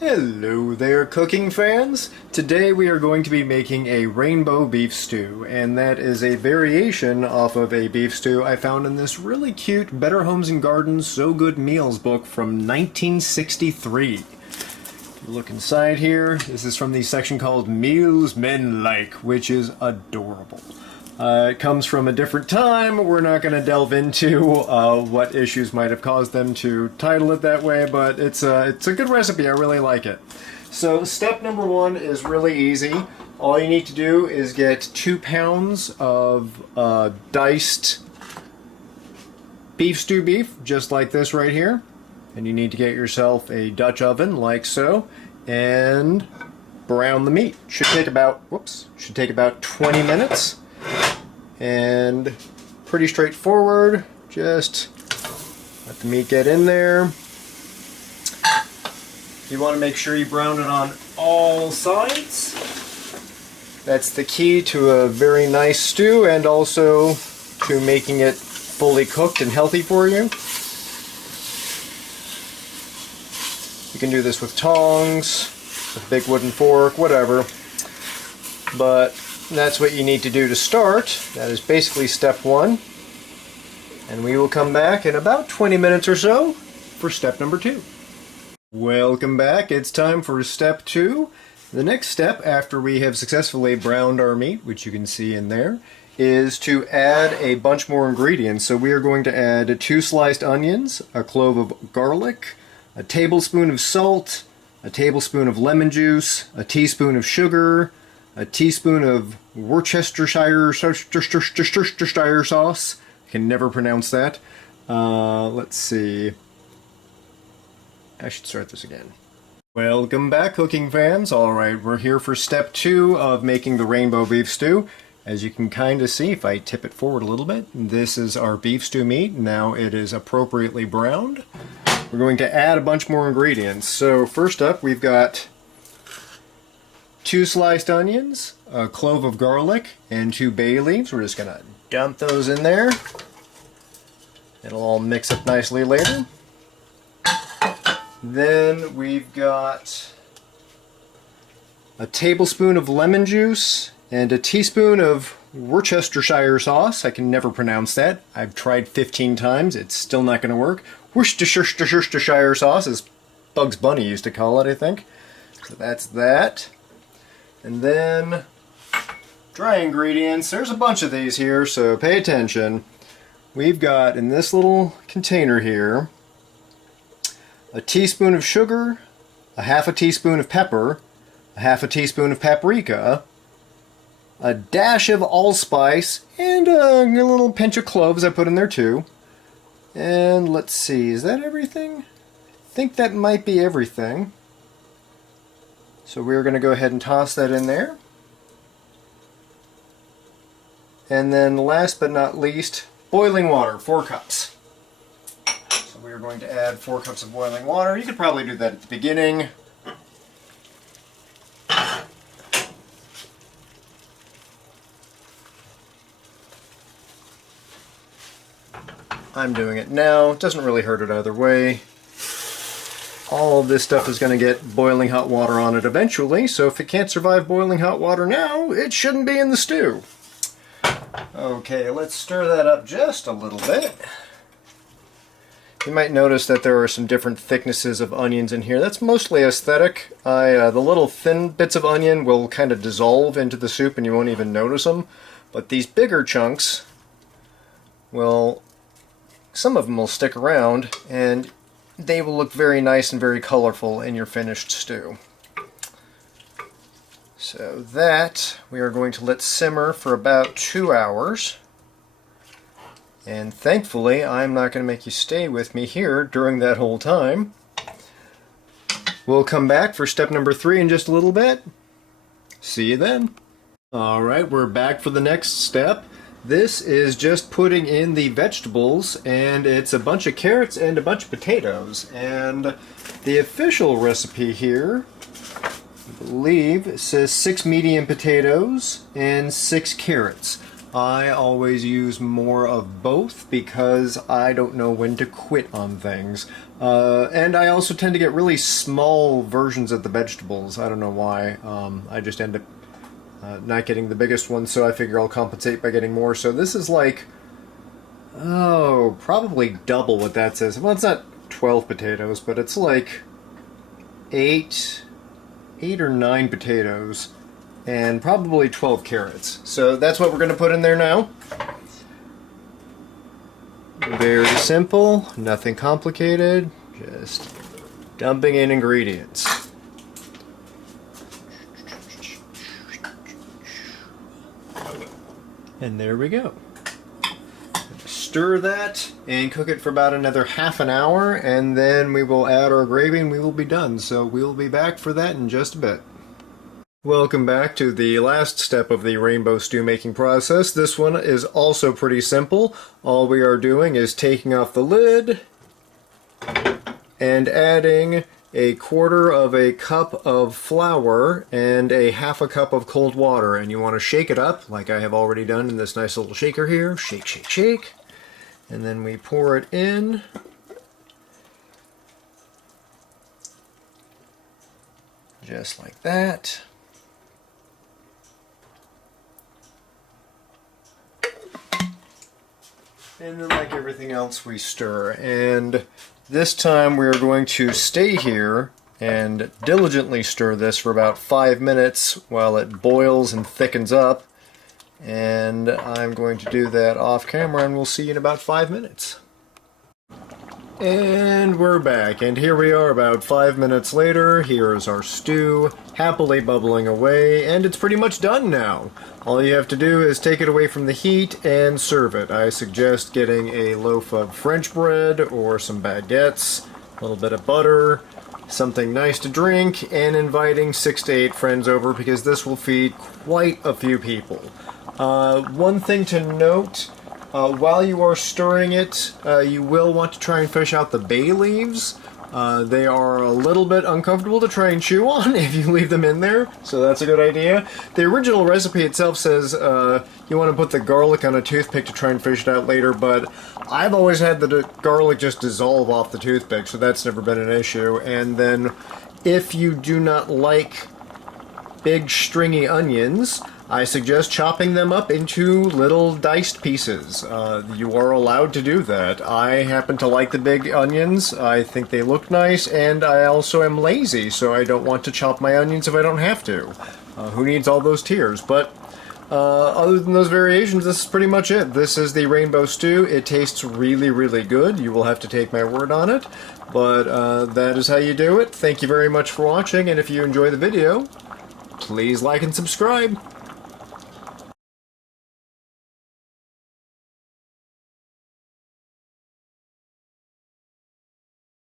Hello there, cooking fans! Today we are going to be making a rainbow beef stew, and that is a variation off of a beef stew I found in this really cute Better Homes and Gardens So Good Meals book from 1963. If you look inside here, this is from the section called Meals Men Like, which is adorable. It comes from a different time. We're not going to delve into what issues might have caused them to title it that way, but it's a good recipe. I really like it. So step number one is really easy. All you need to do is get 2 pounds of diced beef stew beef, just like this right here. And you need to get yourself a Dutch oven, like so, and brown the meat. Should take about 20 minutes. And pretty straightforward. Just let the meat get in there. You want to make sure you brown it on all sides. That's the key to a very nice stew, and also to making it fully cooked and healthy for you. You can do this with tongs, with a big wooden fork, whatever. But that's what you need to do to start. That is basically step one. And we will come back in about 20 minutes or so for step number 2. Welcome back. It's time for step 2. The next step, after we have successfully browned our meat, which you can see in there, is to add a bunch more ingredients. So we are going to add 2 sliced onions, a clove of garlic, a tablespoon of salt, a tablespoon of lemon juice, a teaspoon of sugar, a teaspoon of Worcestershire sauce. I can never pronounce that. Let's see. I should start this again. Welcome back, cooking fans. Alright, we're here for step 2 of making the rainbow beef stew. As you can kind of see, if I tip it forward a little bit, this is our beef stew meat. Now it is appropriately browned. We're going to add a bunch more ingredients. So first up, we've got 2 sliced onions, a clove of garlic, and 2 bay leaves. We're just going to dump those in there. It'll all mix up nicely later. Then we've got a tablespoon of lemon juice and a teaspoon of Worcestershire sauce. I can never pronounce that. I've tried 15 times. It's still not going to work. Worcestershire sauce, as Bugs Bunny used to call it, I think. So that's that. And then dry ingredients. There's a bunch of these here, so pay attention. We've got, in this little container here, a teaspoon of sugar, a half a teaspoon of pepper, a half a teaspoon of paprika, a dash of allspice, and a little pinch of cloves I put in there too. And let's see, is that everything? I think that might be everything. So we're going to go ahead and toss that in there. And then last but not least, boiling water, 4 cups. So we're going to add 4 cups of boiling water. You could probably do that at the beginning. I'm doing it now. It doesn't really hurt it either way. All of this stuff is going to get boiling hot water on it eventually, so if it can't survive boiling hot water now, it shouldn't be in the stew. Okay, let's stir that up just a little bit. You might notice that there are some different thicknesses of onions in here. That's mostly aesthetic. The little thin bits of onion will kind of dissolve into the soup and you won't even notice them. But these bigger chunks some of them will stick around, and they will look very nice and very colorful in your finished stew. So that we are going to let simmer for about 2 hours. And thankfully, I'm not going to make you stay with me here during that whole time. We'll come back for step number 3 in just a little bit. See you then. Alright, we're back for the next step. This is just putting in the vegetables, and it's a bunch of carrots and a bunch of potatoes. And the official recipe here, I believe, it says 6 medium potatoes and 6 carrots. I always use more of both because I don't know when to quit on things. And I also tend to get really small versions of the vegetables. I don't know why. I just end up not getting the biggest one, so I figure I'll compensate by getting more. So this is like, oh, probably double what that says. Well, it's not 12 potatoes, but it's like 8 or 9 potatoes and probably 12 carrots. So that's what we're going to put in there now. Very simple, nothing complicated, just dumping in ingredients. And there we go. Stir that and cook it for about another half an hour, and then we will add our gravy and we will be done. So we'll be back for that in just a bit. Welcome back to the last step of the rainbow stew making process. This one is also pretty simple. All we are doing is taking off the lid and adding a quarter of a cup of flour and a half a cup of cold water. And you want to shake it up like I have already done in this nice little shaker here. Shake, shake, shake. And then we pour it in. Just like that. And then, like everything else, we stir. And this time we are going to stay here and diligently stir this for about 5 minutes while it boils and thickens up. And I'm going to do that off camera, and we'll see you in about 5 minutes. And we're back, and here we are about 5 minutes later. Here is our stew, happily bubbling away, and it's pretty much done now. All you have to do is take it away from the heat and serve it. I suggest getting a loaf of French bread or some baguettes, a little bit of butter, something nice to drink, and inviting 6 to 8 friends over because this will feed quite a few people. One thing to note, while you are stirring it, you will want to try and fish out the bay leaves. They are a little bit uncomfortable to try and chew on if you leave them in there, so that's a good idea. The original recipe itself says you want to put the garlic on a toothpick to try and fish it out later, but I've always had the garlic just dissolve off the toothpick, so that's never been an issue. And then if you do not like big stringy onions, I suggest chopping them up into little diced pieces. You are allowed to do that. I happen to like the big onions. I think they look nice, and I also am lazy, so I don't want to chop my onions if I don't have to. Who needs all those tears? But other than those variations, this is pretty much it. This is the rainbow stew. It tastes really, really good. You will have to take my word on it. But that is how you do it. Thank you very much for watching, and if you enjoy the video, please like and subscribe.